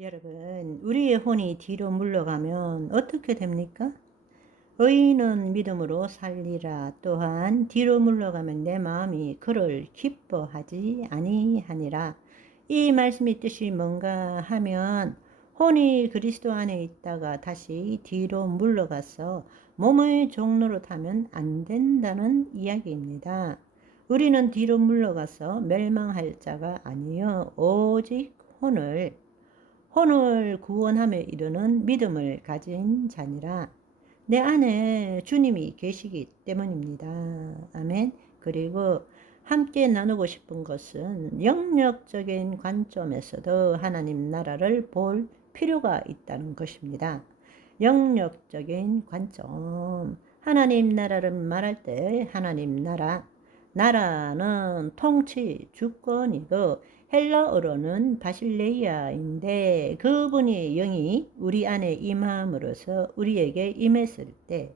여러분, 우리의 혼이 뒤로 물러가면 어떻게 됩니까? 의인은 믿음으로 살리라. 또한 뒤로 물러가면 내 마음이 그를 기뻐하지 아니하니라. 이 말씀의 뜻이 뭔가 하면 혼이 그리스도 안에 있다가 다시 뒤로 물러가서 몸의 종로로 타면 안 된다는 이야기입니다. 우리는 뒤로 물러가서 멸망할 자가 아니요 오직 혼을 구원함에 이르는 믿음을 가진 자니라. 내 안에 주님이 계시기 때문입니다. 아멘. 그리고 함께 나누고 싶은 것은 영역적인 관점에서도 하나님 나라를 볼 필요가 있다는 것입니다. 영역적인 관점. 하나님 나라를 말할 때 하나님 나라는 통치, 주권이고 헬라어로는 바실레이아인데 그분의 영이 우리 안에 임함으로써 우리에게 임했을 때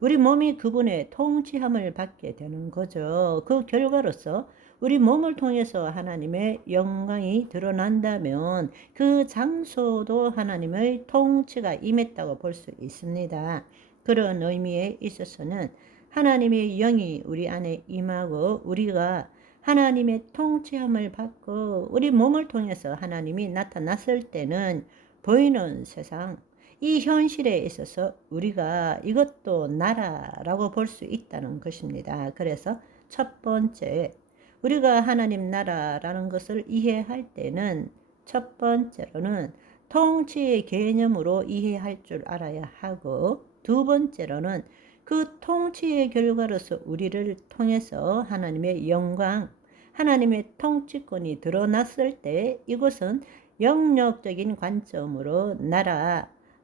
우리 몸이 그분의 통치함을 받게 되는 거죠. 그 결과로서 우리 몸을 통해서 하나님의 영광이 드러난다면 그 장소도 하나님의 통치가 임했다고 볼 수 있습니다. 그런 의미에 있어서는 하나님의 영이 우리 안에 임하고 우리가 하나님의 통치함을 받고 우리 몸을 통해서 하나님이 나타났을 때는 보이는 세상, 이 현실에 있어서 우리가 이것도 나라라고 볼 수 있다는 것입니다. 그래서 첫 번째, 우리가 하나님 나라라는 것을 이해할 때는 첫 번째로는 통치의 개념으로 이해할 줄 알아야 하고, 두 번째로는 그 통치의 결과로서 우리를 통해서 하나님의 영광, 하나님의 통치권이 드러났을 때 이것은 영역적인 관점으로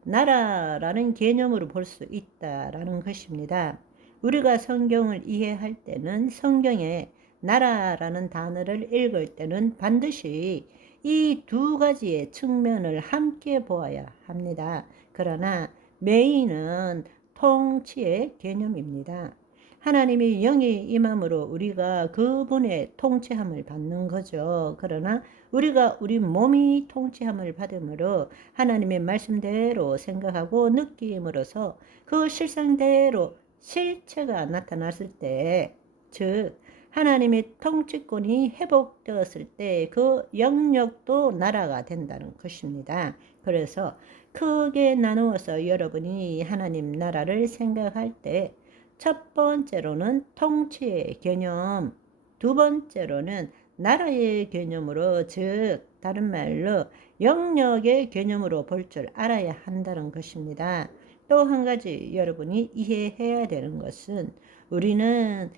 나라라는 개념으로 볼 수 있다라는 것입니다. 우리가 성경을 이해할 때는 성경에 나라라는 단어를 읽을 때는 반드시 이 두 가지의 측면을 함께 보아야 합니다. 그러나 메인은 통치의 개념입니다. 하나님이 영이 임함으로 우리가 그분의 통치함을 받는 거죠. 그러나 우리가 우리 몸이 통치함을 받음으로 하나님의 말씀대로 생각하고 느낌으로써 그 실상대로 실체가 나타났을 때, 즉 하나님의 통치권이 회복되었을 때 그 영역도 나라가 된다는 것입니다. 그래서 크게 나누어서 여러분이 하나님 나라를 생각할 때 첫 번째로는 통치의 개념, 두 번째로는 나라의 개념으로, 즉 다른 말로 영역의 개념으로 볼 줄 알아야 한다는 것입니다. 또 한 가지 여러분이 이해해야 되는 것은 우리는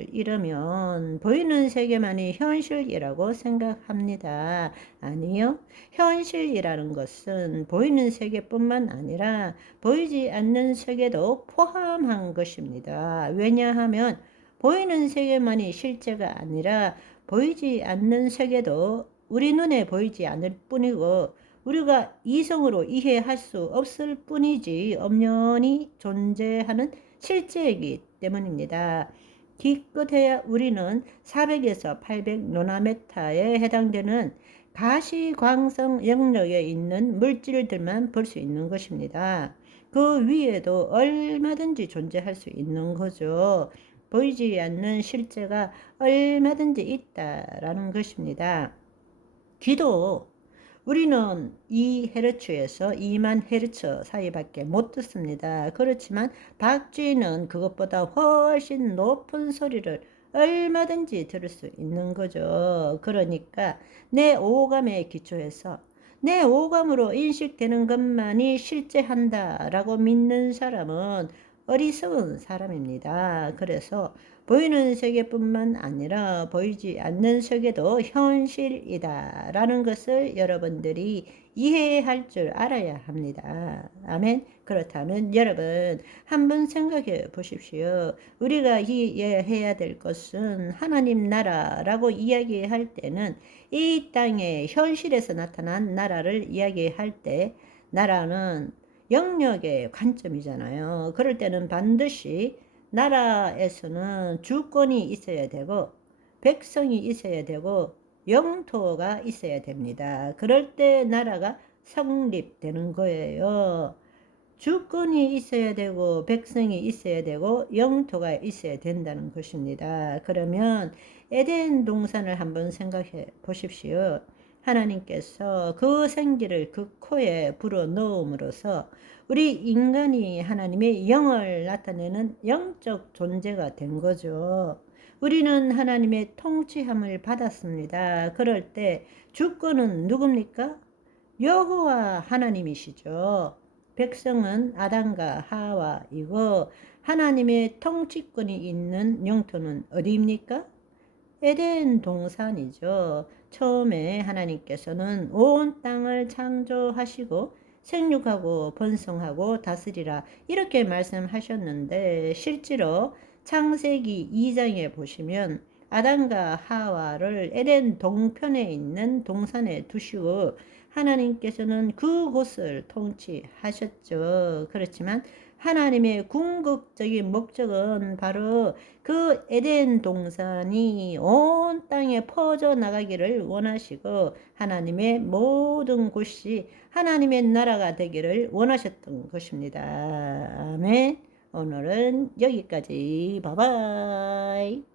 현실이라면 보이는 세계만이 현실이라고 생각합니다. 아니요. 현실이라는 것은 보이는 세계뿐만 아니라 보이지 않는 세계도 포함한 것입니다. 왜냐하면 보이는 세계만이 실제가 아니라 보이지 않는 세계도 우리 눈에 보이지 않을 뿐이고 우리가 이성으로 이해할 수 없을 뿐이지 엄연히 존재하는 실제이기 때문입니다. 기껏해야 우리는 400에서 800 노나메타에 해당되는 가시광성 영역에 있는 물질들만 볼 수 있는 것입니다. 그 위에도 얼마든지 존재할 수 있는 거죠. 보이지 않는 실제가 얼마든지 있다라는 것입니다. 귀도 우리는 2헤르츠에서 2만 헤르츠 사이밖에 못 듣습니다. 그렇지만 박쥐는 그것보다 훨씬 높은 소리를 얼마든지 들을 수 있는 거죠. 그러니까 내 오감에 기초해서 내 오감으로 인식되는 것만이 실제한다라고 믿는 사람은 어리석은 사람입니다. 그래서 보이는 세계뿐만 아니라 보이지 않는 세계도 현실이다라는 것을 여러분들이 이해할 줄 알아야 합니다. 아멘. 그렇다면 여러분 한번 생각해 보십시오. 우리가 이해해야 될 것은 하나님 나라라고 이야기할 때는 이 땅의 현실에서 나타난 나라를 이야기할 때 나라는 영역의 관점이잖아요. 그럴 때는 반드시 나라에서는 주권이 있어야 되고 백성이 있어야 되고 영토가 있어야 됩니다. 그럴 때 나라가 성립되는 거예요. 주권이 있어야 되고 백성이 있어야 되고 영토가 있어야 된다는 것입니다. 그러면 에덴 동산을 한번 생각해 보십시오. 하나님께서 그 생기를 그 코에 불어 넣음으로써 우리 인간이 하나님의 영을 나타내는 영적 존재가 된 거죠. 우리는 하나님의 통치함을 받았습니다. 그럴 때 주권은 누굽니까? 여호와 하나님이시죠. 백성은 아담과 하와이고 하나님의 통치권이 있는 영토는 어디입니까? 에덴 동산이죠. 처음에 하나님께서는 온 땅을 창조하시고 생육하고 번성하고 다스리라 이렇게 말씀하셨는데 실제로 창세기 2장에 보시면 아담과 하와를 에덴 동편에 있는 동산에 두시고 하나님께서는 그곳을 통치하셨죠. 그렇지만 하나님의 궁극적인 목적은 바로 그 에덴 동산이 온 땅에 퍼져 나가기를 원하시고 하나님의 모든 곳이 하나님의 나라가 되기를 원하셨던 것입니다. 아멘. 오늘은 여기까지. 바이바이.